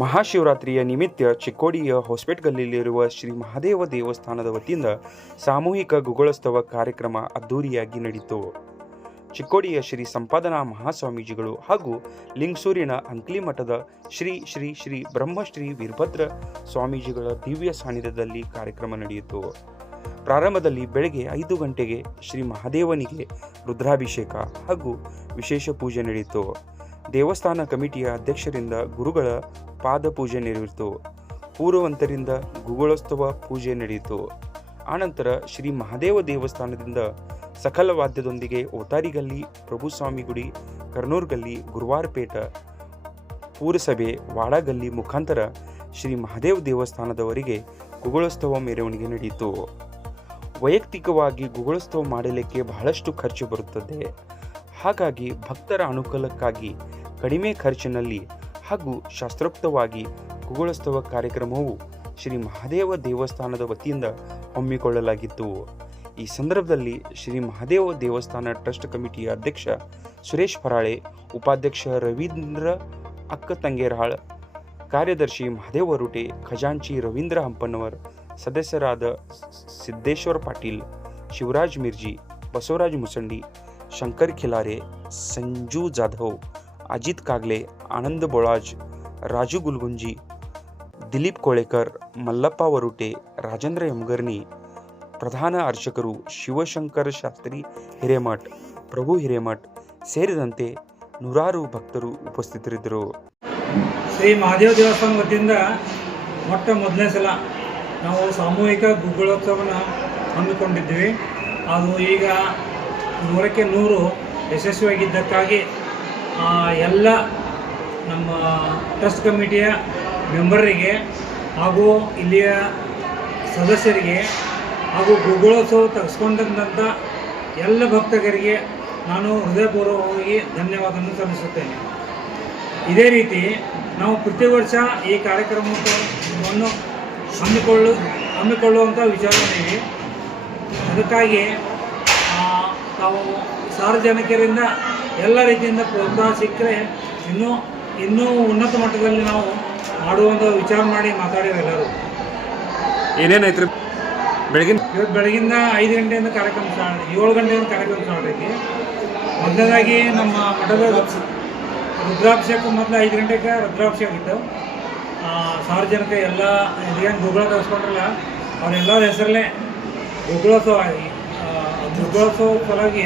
ಮಹಾಶಿವರಾತ್ರಿಯ ನಿಮಿತ್ತ ಚಿಕ್ಕೋಡಿಯ ಹೊಸಪೇಟೆಗಲ್ಲಿರುವ ಶ್ರೀ ಮಹಾದೇವ ದೇವಸ್ಥಾನದ ವತಿಯಿಂದ ಸಾಮೂಹಿಕ ಗುಗಳೋತ್ಸವ ಕಾರ್ಯಕ್ರಮ ಅದ್ದೂರಿಯಾಗಿ ನಡೆಯಿತು. ಚಿಕ್ಕೋಡಿಯ ಶ್ರೀ ಸಂಪಾದನಾ ಮಹಾಸ್ವಾಮೀಜಿಗಳು ಹಾಗೂ ಲಿಂಗಸೂರಿನ ಅಂಕಲಿ ಮಠದ ಶ್ರೀ ಶ್ರೀ ಶ್ರೀ ಬ್ರಹ್ಮಶ್ರೀ ವೀರಭದ್ರ ಸ್ವಾಮೀಜಿಗಳ ದಿವ್ಯ ಸಾನ್ನಿಧ್ಯದಲ್ಲಿ ಕಾರ್ಯಕ್ರಮ ನಡೆಯಿತು. ಪ್ರಾರಂಭದಲ್ಲಿ ಬೆಳಗ್ಗೆ 5 ಗಂಟೆಗೆ ಶ್ರೀ ಮಹಾದೇವನಿಗೆ ರುದ್ರಾಭಿಷೇಕ ಹಾಗೂ ವಿಶೇಷ ಪೂಜೆ ನಡೆಯಿತು. ದೇವಸ್ಥಾನ ಕಮಿಟಿಯ ಅಧ್ಯಕ್ಷರಿಂದ ಗುರುಗಳ ಪಾದ ಪೂಜೆ ನೆರವೇರಿತು. ಪೂರ್ವವಂತರಿಂದ ಗುಗಳೋತ್ಸವ ಪೂಜೆ ನಡೆಯಿತು. ಆನಂತರ ಶ್ರೀ ಮಹಾದೇವ ದೇವಸ್ಥಾನದಿಂದ ಸಕಲ ವಾದ್ಯದೊಂದಿಗೆ ಓತಾರಿಗಲ್ಲಿ, ಪ್ರಭುಸ್ವಾಮಿ ಗುಡಿ, ಕರ್ನೂರ್ಗಲ್ಲಿ, ಗುರುವಾರಪೇಟ, ಪೂರಸಭೆ, ವಾಡಗಲ್ಲಿ ಮುಖಾಂತರ ಶ್ರೀ ಮಹಾದೇವ ದೇವಸ್ಥಾನದವರೆಗೆ ಗುಗಳೋತ್ಸವ ಮೆರವಣಿಗೆ ನಡೆಯಿತು. ವೈಯಕ್ತಿಕವಾಗಿ ಗುಗಳೋತ್ಸವ ಮಾಡಲಿಕ್ಕೆ ಬಹಳಷ್ಟು ಖರ್ಚು ಬರುತ್ತದೆ. ಹಾಗಾಗಿ ಭಕ್ತರ ಅನುಕೂಲಕ್ಕಾಗಿ ಕಡಿಮೆ ಖರ್ಚಿನಲ್ಲಿ ಹಾಗೂ ಶಾಸ್ತ್ರೋಕ್ತವಾಗಿ ಗುಗಳೋತ್ಸವ ಕಾರ್ಯಕ್ರಮವು ಶ್ರೀ ಮಹಾದೇವ ದೇವಸ್ಥಾನದ ವತಿಯಿಂದ ಹಮ್ಮಿಕೊಳ್ಳಲಾಗಿತ್ತು. ಈ ಸಂದರ್ಭದಲ್ಲಿ ಶ್ರೀ ಮಹಾದೇವ ದೇವಸ್ಥಾನ ಟ್ರಸ್ಟ್ ಕಮಿಟಿಯ ಅಧ್ಯಕ್ಷ ಸುರೇಶ್ ಫರಾಳೆ, ಉಪಾಧ್ಯಕ್ಷ ರವೀಂದ್ರ ಅಕ್ಕತಂಗೇರಹಾಳ್, ಕಾರ್ಯದರ್ಶಿ ಮಹಾದೇವ ವರುಟೆ, ಖಜಾಂಚಿ ರವೀಂದ್ರ ಹಂಪನ್ನವರ್, ಸದಸ್ಯರಾದ ಸಿದ್ದೇಶ್ವರ ಪಾಟೀಲ್, ಶಿವರಾಜ್ ಮಿರ್ಜಿ, ಬಸವರಾಜ್ ಮುಸಂಡಿ, ಶಂಕರ್ ಖಿಲಾರೆ, ಸಂಜು ಜಾಧವ್, ಅಜಿತ್ ಕಾಗ್ಲೆ, ಆನಂದ್ ಬೋಳಾಜ್, ರಾಜು ಗುಲ್ಗುಂಜಿ, ದಿಲೀಪ್ ಕೋಳೇಕರ್, ಮಲ್ಲಪ್ಪ ವರುಟೆ, ರಾಜೇಂದ್ರ ಯಮಗರ್ನಿ, ಪ್ರಧಾನ ಅರ್ಚಕರು ಶಿವಶಂಕರ ಶಾಸ್ತ್ರಿ ಹಿರೇಮಠ್, ಪ್ರಭು ಹಿರೇಮಠ್ ಸೇರಿದಂತೆ ನೂರಾರು ಭಕ್ತರು ಉಪಸ್ಥಿತರಿದ್ದರು. ಶ್ರೀ ಮಹಾದೇವ ದೇವಸ್ಥಾನ ವತಿಯಿಂದ ಮೊದಲನೇ ಸಲ ನಾವು ಸಾಮೂಹಿಕ ಗುಗಳೋತ್ಸವನ ಹಮ್ಮಿಕೊಂಡಿದ್ದೀವಿ. ಅದು ಈಗ 100ಕ್ಕೆ 100 ಯಶಸ್ವಿಯಾಗಿದ್ದಕ್ಕಾಗಿ ಎಲ್ಲ ನಮ್ಮ ಟ್ರಸ್ಟ್ ಕಮಿಟಿಯ ಮೆಂಬರಿಗೆ ಹಾಗೂ ಇಲ್ಲಿಯ ಸದಸ್ಯರಿಗೆ ಹಾಗೂ ಗುಗಳೋತ್ಸವ ತೆಗೆಸ್ಕೊಂಡಂಥ ಎಲ್ಲ ಭಕ್ತರಿಗೆ ನಾನು ಹೃದಯಪೂರ್ವಕವಾಗಿ ಧನ್ಯವಾದವನ್ನು ಸಲ್ಲಿಸುತ್ತೇನೆ. ಇದೇ ರೀತಿ ನಾವು ಪ್ರತಿ ವರ್ಷ ಈ ಕಾರ್ಯಕ್ರಮವನ್ನು ಹಮ್ಮಿಕೊಳ್ಳುವಂಥ ವಿಚಾರವಿದೆ. ಅದಕ್ಕಾಗಿ ತಾವು ಸಾರ್ವಜನಿಕರಿಂದ ಎಲ್ಲ ರೀತಿಯಿಂದ ಪ್ರೋತ್ಸಾಹ ಸಿಕ್ಕರೆ ಇನ್ನೂ ಉನ್ನತ ಮಟ್ಟದಲ್ಲಿ ನಾವು ಮಾಡುವಂಥ ವಿಚಾರ ಮಾಡಿ ಮಾತಾಡಿವೆಲ್ಲರೂ. ಏನೇನೈತ್ರಿ? ಇವತ್ತು ಬೆಳಗಿಂದ 5 ಗಂಟೆಯಿಂದ ಕಾರ್ಯಕ್ರಮ 7 ಗಂಟೆಯಿಂದ ಕಾರ್ಯಕ್ರಮ ಸ್ಟಾರ್ಟ್ ಐತಿ. ಮೊದಲನೇದಾಗಿ ನಮ್ಮ ಮಠದ ರುದ್ರಾಭಿಷೇಕ ಮೊದಲು 5 ಗಂಟೆಗೆ ರುದ್ರಾಭಿಷೇಕ ಇತ್ತು. ಸಾರ್ವಜನಿಕ ಎಲ್ಲ ಏನು ಗುಗಳ ತರಿಸ್ಕೊಂಡ್ರಲ್ಲ ಅವರೆಲ್ಲರ ಹೆಸರಲ್ಲೇ ಗುಗಳೋತ್ಸವ ಸಲುವಾಗಿ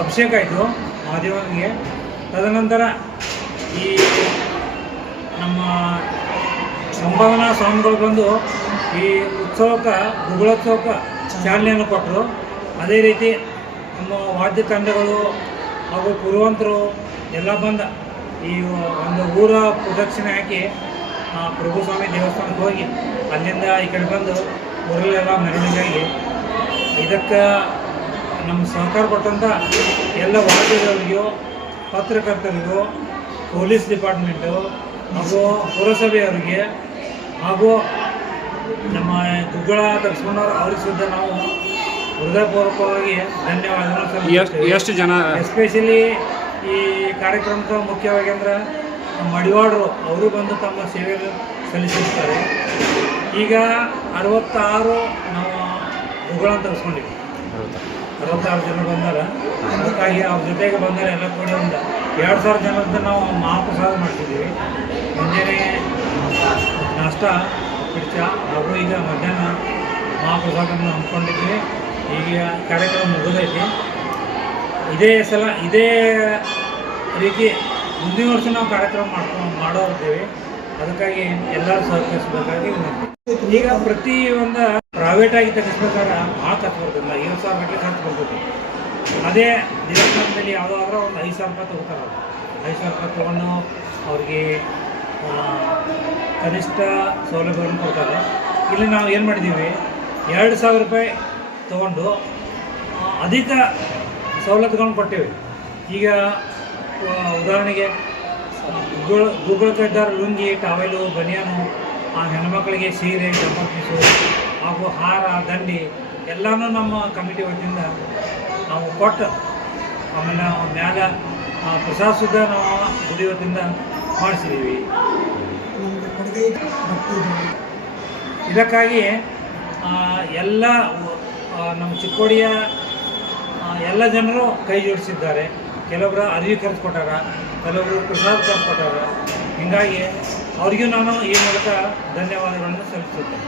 ಅಭಿಷೇಕ ಆಯಿತು ಮಹಾದೇವನಿಗೆ. ತದನಂತರ ಈ ನಮ್ಮ ಸಂಪಾದನಾ ಸ್ವಾಮಿಗಳು ಬಂದು ಈ ಗುಗಳೋತ್ಸವಕ್ಕೆ ಚಾಲನೆಯನ್ನು ಕೊಟ್ಟರು. ಅದೇ ರೀತಿ ನಮ್ಮ ವಾದ್ಯ ತಂಡಗಳು ಹಾಗೂ ಪುರವಂತರು ಎಲ್ಲ ಬಂದ ಈ ಒಂದು ಊರ ಪ್ರದಕ್ಷಿಣೆ ಹಾಕಿ ಪ್ರಭುಸ್ವಾಮಿ ದೇವಸ್ಥಾನಕ್ಕೆ ಹೋಗಿ ಅಲ್ಲಿಂದ ಈ ಕಡೆ ಬಂದು ಊರಲ್ಲೆಲ್ಲ ಮೆರವಣಿಗೆಯಾಗಿ ಇದಕ್ಕೆ ನಮ್ಮ ಸಹಕಾರ ಕೊಟ್ಟಂಥ ಎಲ್ಲ ವಾದ್ಯದವರಿಗೂ, ಪತ್ರಕರ್ತರಿಗೂ, ಪೊಲೀಸ್ ಡಿಪಾರ್ಟ್ಮೆಂಟು ಹಾಗೂ ಪುರಸಭೆಯವರಿಗೆ ಹಾಗೂ ನಮ್ಮ ಗುಗ್ಗಳ ತರಿಸ್ಕೊಂಡವ್ರು ಅವ್ರಿಗೆ ಸುದ್ದ ನಾವು ಹೃದಯಪೂರ್ವಕವಾಗಿ ಧನ್ಯವಾದಗಳು ಸಲ್ಲಿಸ್ತೇವೆ. ಎಷ್ಟು ಜನ ಎಸ್ಪೆಷಲಿ ಈ ಕಾರ್ಯಕ್ರಮಕ್ಕೆ ಮುಖ್ಯವಾಗಿ ಅಂದ್ರೆ ಮಡಿವಾಡರು ಅವರು ಬಂದು ತಮ್ಮ ಸೇವೆಯನ್ನು ಸಲ್ಲಿಸುತ್ತಾರೆ. ಈಗ 66 ನಾವು ಗುಗ್ಗಳನ್ನ ತರಿಸ್ಕೊಂಡಿವಿ. 66 ಜನ ಬಂದಾರ. ಅದಕ್ಕಾಗಿ ಅವ್ರ ಜೊತೆಗೆ ಬಂದರೆ ಎಲ್ಲ ಕೂಡಿ ಒಂದು 2000 ಜನರದ್ದು ನಾವು ಮಹಾಪ್ರಸಾದ ಮಾಡ್ತಿದ್ದೀವಿ. ಮುಂಜಾನೆ ನಾಷ್ಟ ಪಿಡ್ಚ ಹಾಗೂ ಈಗ ಮಧ್ಯಾಹ್ನ ಮಹಾಪ್ರಸಾದವನ್ನು ಹಮ್ಮಿಕೊಂಡಿದ್ದೀವಿ. ಈಗ ಕಾರ್ಯಕ್ರಮ ಮುಗಿದೈತಿ. ಇದೇ ರೀತಿ ಮುಂದಿನ ವರ್ಷ ನಾವು ಕಾರ್ಯಕ್ರಮ ಮಾಡೋರಿದ್ದೇವೆ. ಅದಕ್ಕಾಗಿ ಎಲ್ಲರೂ ಸಹಕರಿಸಬೇಕಾಗಿ ಈಗ ಪ್ರತಿ ಒಂದು ಪ್ರೈವೇಟಾಗಿ ತೆಗೆಸ್ಬೇಕಾದ್ರೆ ಭಾಳ ಖರ್ಚು ಬರ್ತದೆ. 50,000 ಗಂಟೆ ಖರ್ಚು ಬರ್ತದೆ. ಅದೇ ದೇವಸ್ಥಾನದಲ್ಲಿ ಯಾವುದಾದ್ರೂ ಒಂದು 5,000 ರೂಪಾಯಿ ತೊಗೋತಾರೆ. 5,000 ರೂಪಾಯಿ ತೊಗೊಂಡು ಅವ್ರಿಗೆ ಕನಿಷ್ಠ ಸೌಲಭ್ಯವನ್ನು ಕೊಡ್ತಾರೆ. ಇಲ್ಲಿ ನಾವು ಏನು ಮಾಡಿದ್ದೀವಿ, 2,000 ರೂಪಾಯಿ ತೊಗೊಂಡು ಅಧಿಕ ಸವಲತ್ತುಗಳನ್ನು ಕೊಟ್ಟೇವೆ. ಈಗ ಉದಾಹರಣೆಗೆ ಗುಗ್ಗಳ ಕಡ್ಡಾರ ಲುಂಗಿ, ಟವೆಲು, ಬನಿಯಾನು, ಹೆಣ್ಮಕ್ಳಿಗೆ ಸೀರೆ, ಜಂಪೀಸು ಹಾಗೂ ಹಾರ, ದಂಡಿ ಎಲ್ಲನೂ ನಮ್ಮ ಕಮಿಟಿ ವತಿಯಿಂದ ನಾವು ಕೊಟ್ಟು ಆಮೇಲೆ ಮ್ಯಾಲ ಪ್ರಸಾದ ಸುದ್ದ ನಾವು ಗುಡಿ ವತಿಯಿಂದ ಮಾಡಿಸಿದ್ದೀವಿ. ಇದಕ್ಕಾಗಿ ಎಲ್ಲ ನಮ್ಮ ಚಿಕ್ಕೋಡಿಯ ಎಲ್ಲ ಜನರು ಕೈ ಜೋಡಿಸಿದ್ದಾರೆ. ಕೆಲವೊಬ್ಬರು ಅರಿವಿ ಖರ್ಚು ಕೊಟ್ಟಾರ, ಕೆಲವೊಬ್ಬರು ಪ್ರಸಾದ ಖರ್ಚು ಕೊಟ್ಟಾರ. ಹೀಗಾಗಿ ಅವರಿಗೂ ನಾನು ಈ ಮೂಲಕ ಧನ್ಯವಾದಗಳನ್ನು ಸಲ್ಲಿಸುತ್ತೇನೆ.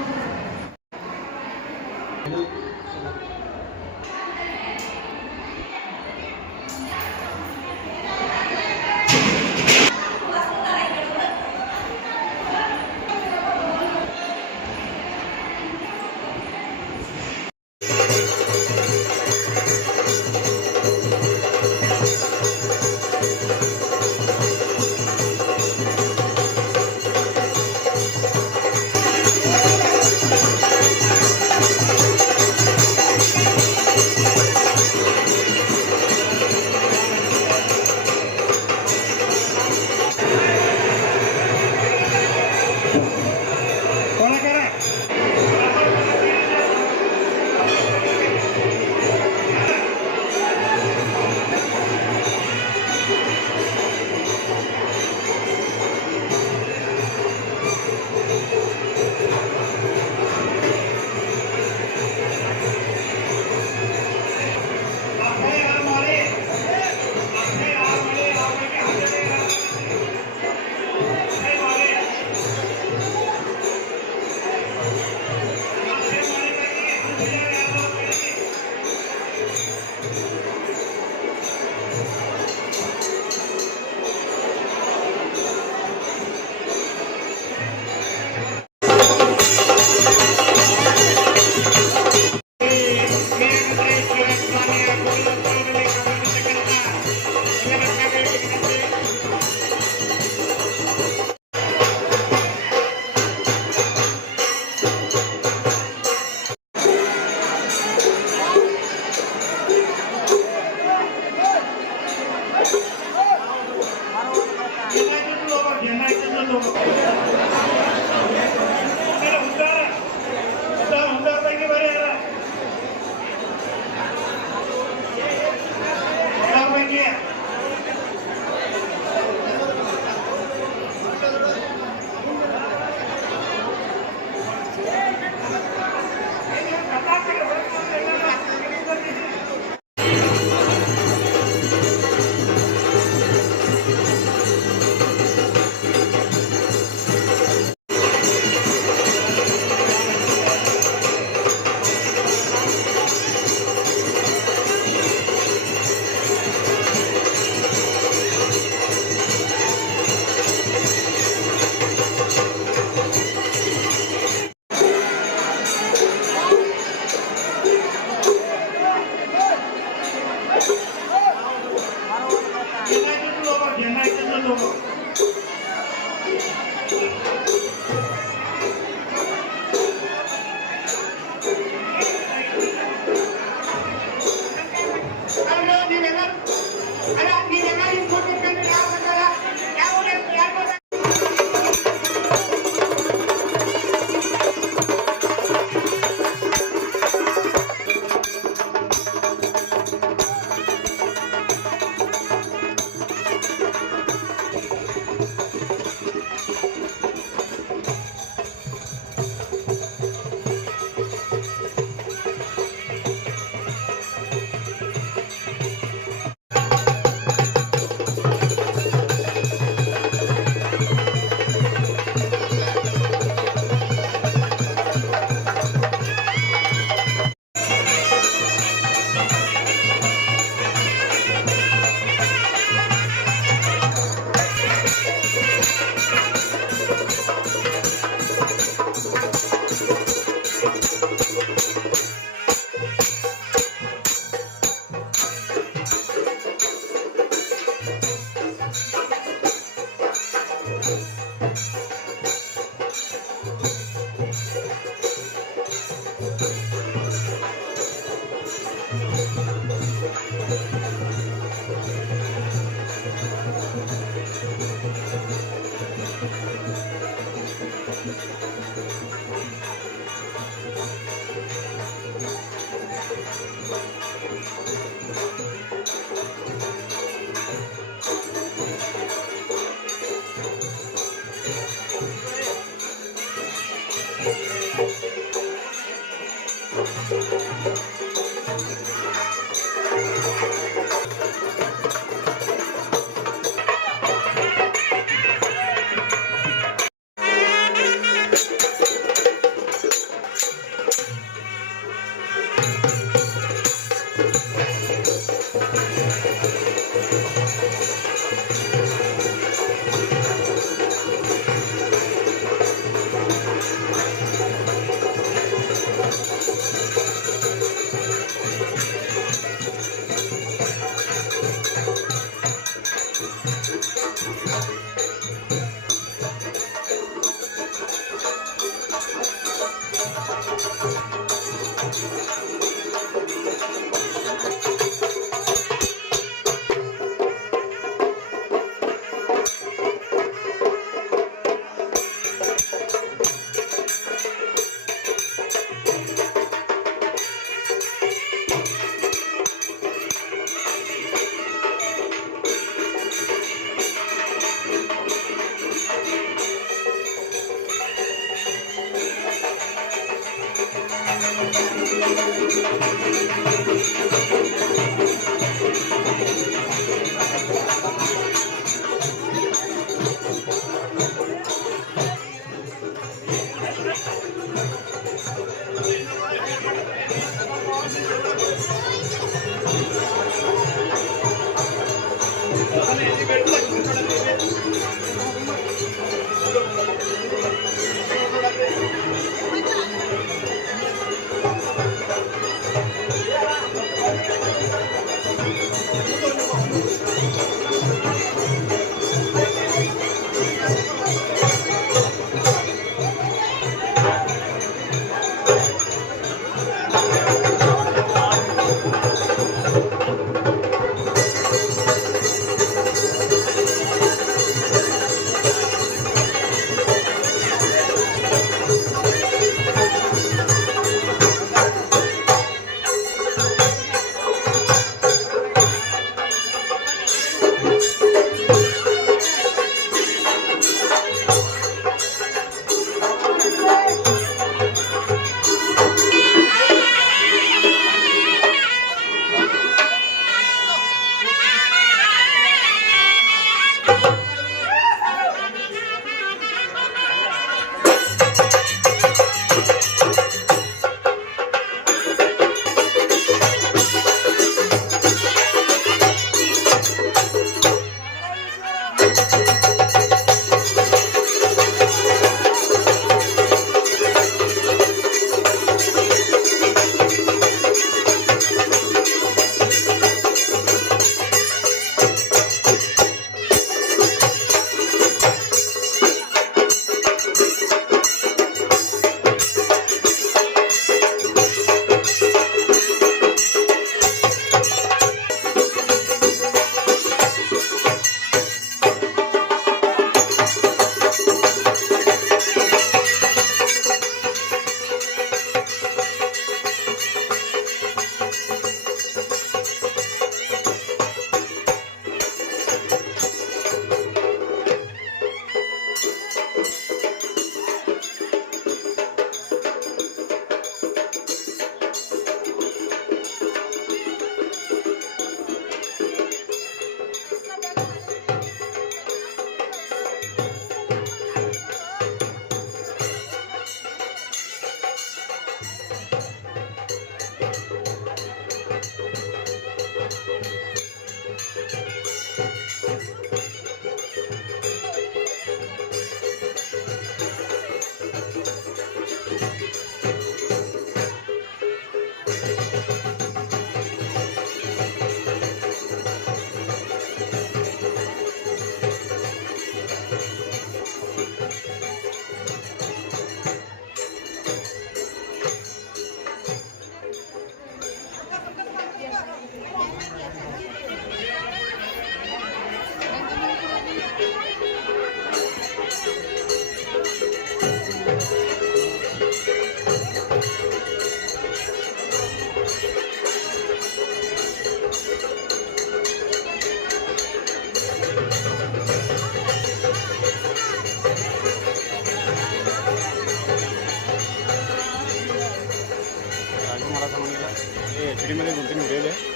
मध्ये 2-3 व्हिडिओ आहे.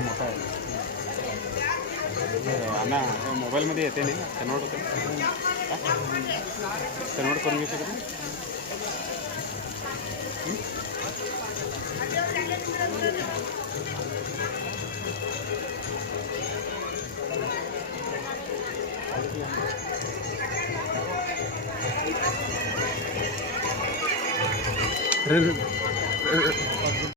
मोठा आहे अण्णा मोबाईलमध्ये येते नाही कन्वर्ट होते कन्वर्ट करून घेऊ शकत नाही.